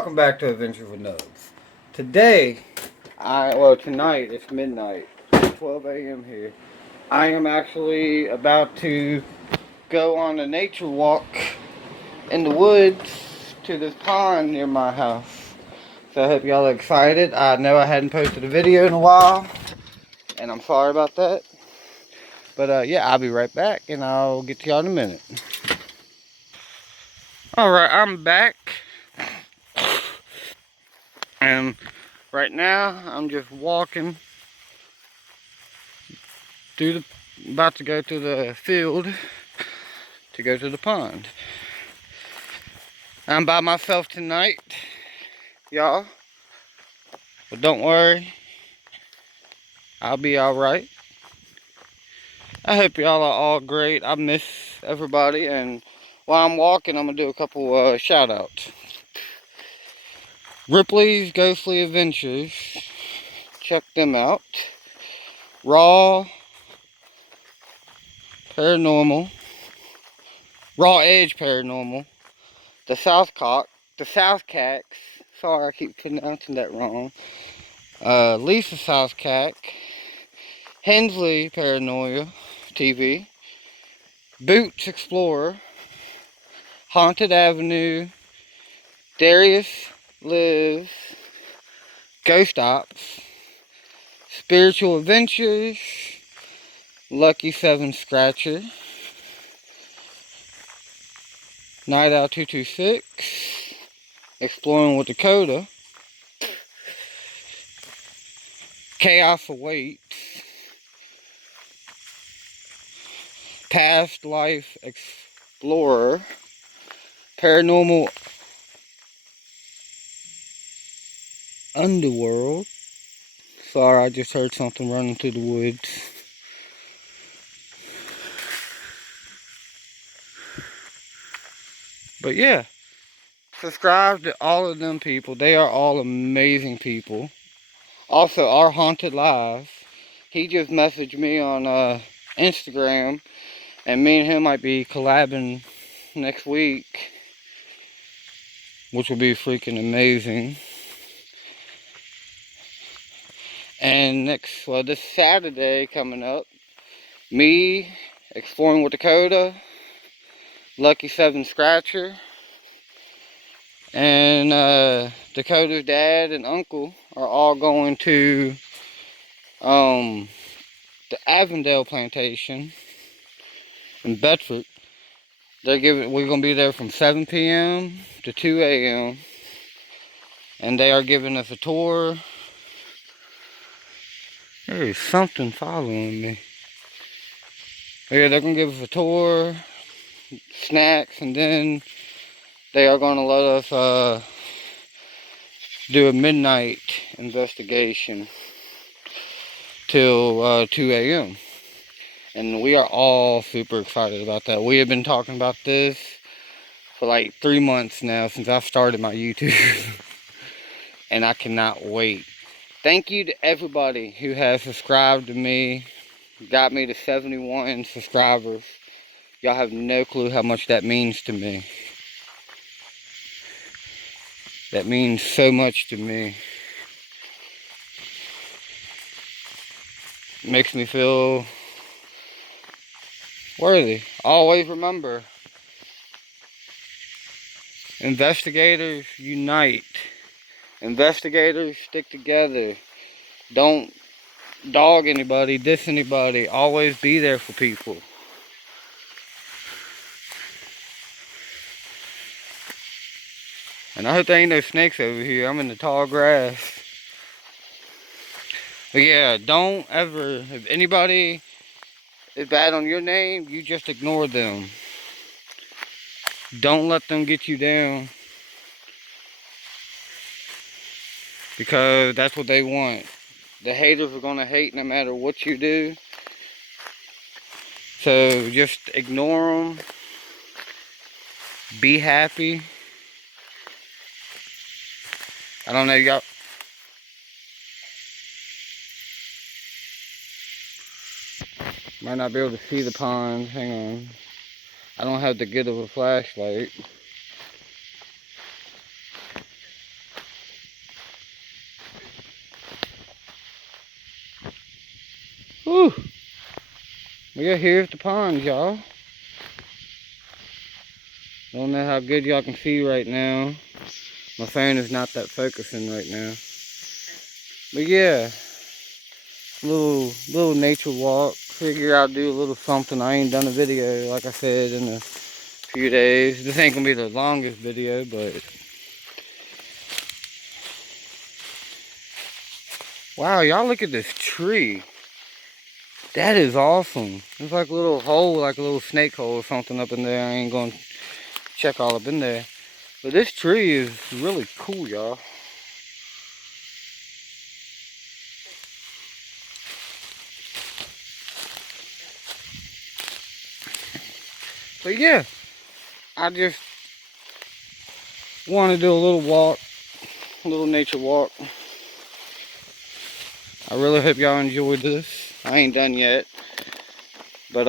Welcome back to Adventures with Nugs. Tonight it's midnight, 12 a.m. here. I am actually about to go on a nature walk in the woods to this pond near my house. So I hope y'all are excited. I know I hadn't posted a video in a while, and I'm sorry about that. But yeah, I'll be right back, and I'll get to y'all in a minute. Alright, I'm back. And right now, I'm just walking through the, about to go to the field to go to the pond. I'm by myself tonight, y'all. But don't worry, I'll be alright. I hope y'all are all great. I miss everybody, and while I'm walking, I'm gonna do a couple shout outs. Ripley's Ghostly Adventures, check them out. Raw Paranormal, Raw Edge Paranormal, the South Cacks. Sorry, I keep pronouncing that wrong. Lisa South Cack, Hensley Paranoia TV, Boots Explorer, Haunted Avenue, Darius Lives, Ghost Ops, Spiritual Adventures, Lucky 7 Scratcher, Night Owl 226, Exploring with Dakota, Chaos Awaits, Past Life Explorer, Paranormal Underworld. Sorry, I just heard something running through the woods. But yeah, subscribe to all of them people. They are all amazing people. Also, our Haunted Live. He just messaged me on Instagram, and me and him might be collabing next week, which will be freaking amazing. And this Saturday coming up, me, Exploring with Dakota, Lucky 7 Scratcher, and Dakota's dad and uncle are all going to the Avondale Plantation in Bedford. We're gonna be there from 7 p.m. to 2 a.m. and they are giving us a tour. There is something following me. Yeah, they're gonna give us a tour, snacks, and then they are gonna let us do a midnight investigation till 2 a.m. And we are all super excited about that. We have been talking about this for like 3 months now since I started my YouTube. And I cannot wait. Thank you to everybody who has subscribed to me. Got me to 71 subscribers. Y'all have no clue how much that means to me. That means so much to me. It makes me feel worthy. Always remember, investigators unite. Investigators stick together. Don't dog anybody, diss anybody. Always be there for people. And I hope there ain't no snakes over here. I'm in the tall grass. But yeah, don't ever, if anybody is bad on your name, you just ignore them. Don't let them get you down. Because that's what they want. The haters are gonna hate no matter what you do. So just ignore them. Be happy. I don't know, y'all. Might not be able to see the pond. Hang on. I don't have the good of a flashlight. Yeah, here's the pond, y'all. Don't know how good y'all can see right now. My phone is not that focusing right now. But yeah, little nature walk. Figure I'll do a little something. I ain't done a video, like I said, in a few days. This ain't gonna be the longest video, but wow, y'all look at this tree. That is awesome. There's like a little hole, like a little snake hole or something up in there. I ain't gonna check all up in there. But this tree is really cool, y'all. But yeah, I just want to do a little walk, a little nature walk. I really hope y'all enjoyed this. I ain't done yet. But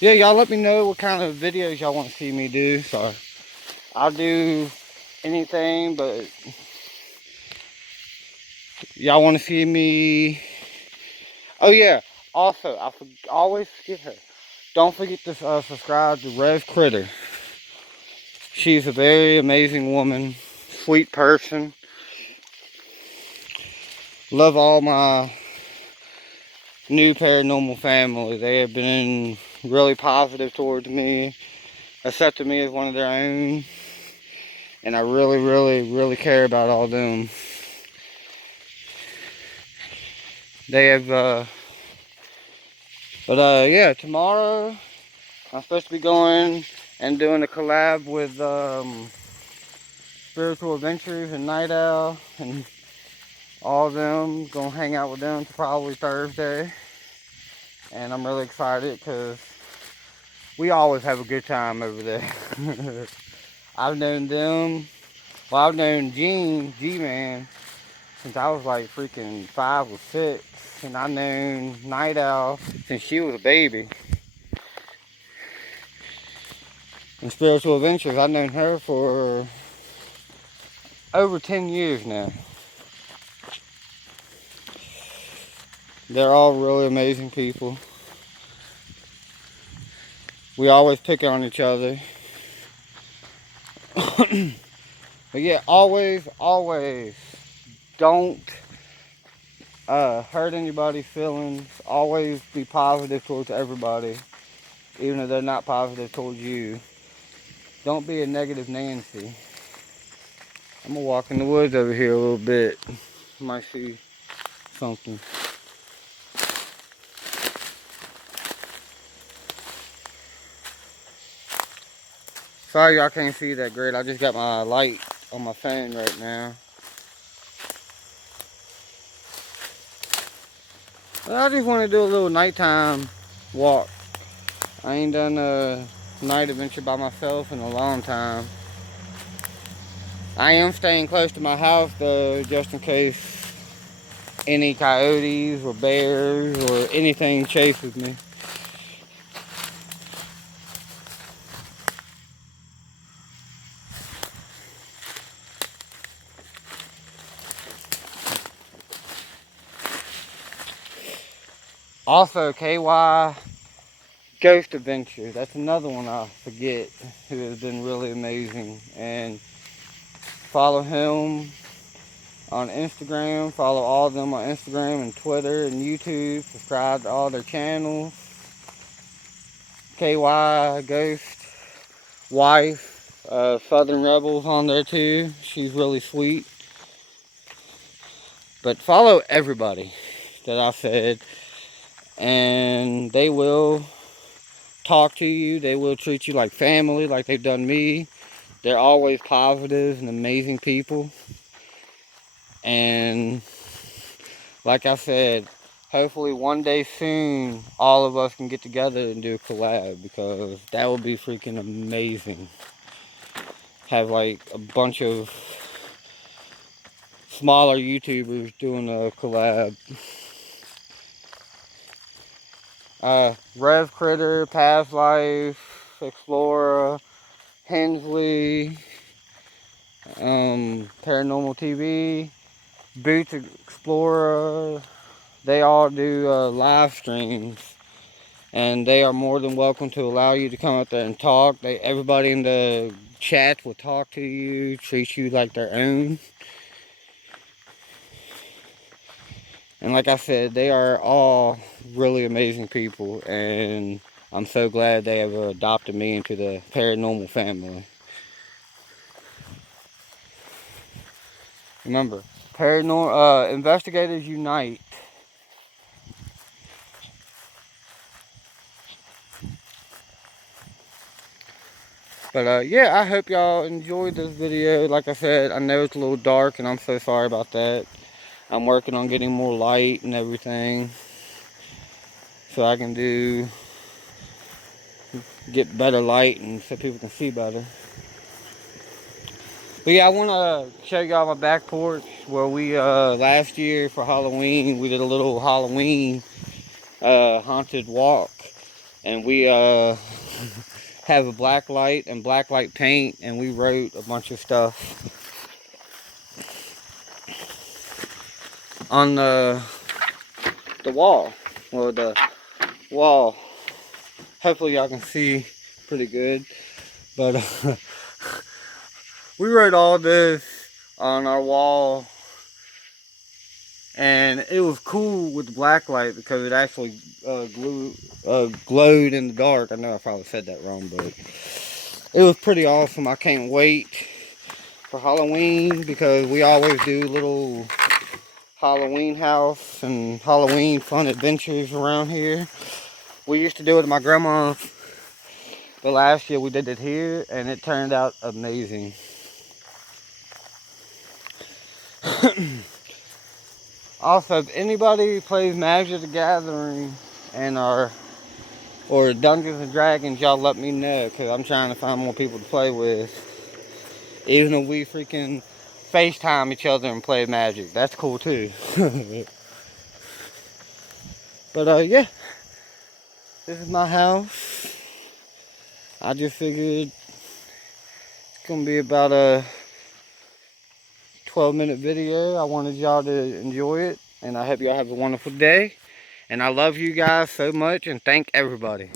yeah, y'all let me know what kind of videos y'all want to see me do. So I'll do anything, but y'all want to see me. Oh yeah, also I always forget her. Don't forget to subscribe to Rev Critter. She's a very amazing woman, sweet person. Love all my new paranormal family. They have been really positive towards me, accepted me as one of their own, and I really care about all them. They have, yeah, tomorrow I'm supposed to be going and doing a collab with Spiritual Adventures and Night Owl, and all of them. Gonna hang out with them probably Thursday, and I'm really excited because we always have a good time over there. I've known them, well, I've known G-Man, since I was like freaking 5 or 6, and I've known Night Owl since she was a baby. And Spiritual Adventures, I've known her for over 10 years now. They're all really amazing people. We always pick on each other. But yeah, always don't hurt anybody's feelings. Always be positive towards everybody, even if they're not positive towards you. Don't be a negative Nancy. I'm gonna walk in the woods over here a little bit. Might see something. Sorry y'all can't see that great. I just got my light on my phone right now. But I just want to do a little nighttime walk. I ain't done a night adventure by myself in a long time. I am staying close to my house though, just in case any coyotes or bears or anything chases me. Also, KY Ghost Adventure. That's another one I forget, who has been really amazing. And follow him on Instagram. Follow all of them on Instagram and Twitter and YouTube. Subscribe to all their channels. KY Ghost wife, Southern Rebels on there too. She's really sweet. But follow everybody that I said, and they will talk to you. They will treat you like family, like they've done me. They're always positive and amazing people. And like I said, hopefully one day soon, all of us can get together and do a collab, because that would be freaking amazing. Have like a bunch of smaller YouTubers doing a collab. Rev Critter, Past Life, Explorer, Hensley, Paranormal TV, Boots Explorer, they all do live streams, and they are more than welcome to allow you to come up there and talk. Everybody in the chat will talk to you, treat you like their own. And like I said, they are all really amazing people, and I'm so glad they have adopted me into the paranormal family. Remember, investigators unite. But yeah, I hope y'all enjoyed this video. Like I said, I know it's a little dark, and I'm so sorry about that. I'm working on getting more light and everything, so I can get better light and so people can see better. But yeah, I want to show y'all my back porch where we, last year for Halloween, we did a little Halloween haunted walk. And we have a black light and black light paint, and we wrote a bunch of stuff on the wall. Well, the wall. Hopefully y'all can see pretty good. But we wrote all this on our wall, and it was cool with the black light because it actually glowed in the dark. I know I probably said that wrong, but it was pretty awesome. I can't wait for Halloween because we always do little Halloween house and Halloween fun adventures around here. We used to do it at my grandma's, but last year we did it here, and it turned out amazing. Also, if anybody plays Magic the Gathering and or Dungeons and Dragons, y'all let me know, because I'm trying to find more people to play with. Even if we freaking FaceTime each other and play Magic, that's cool too. But yeah, this is my house. I just figured it's gonna be about a 12-minute video. I wanted y'all to enjoy it, and I hope y'all have a wonderful day. And I love you guys so much, and thank everybody.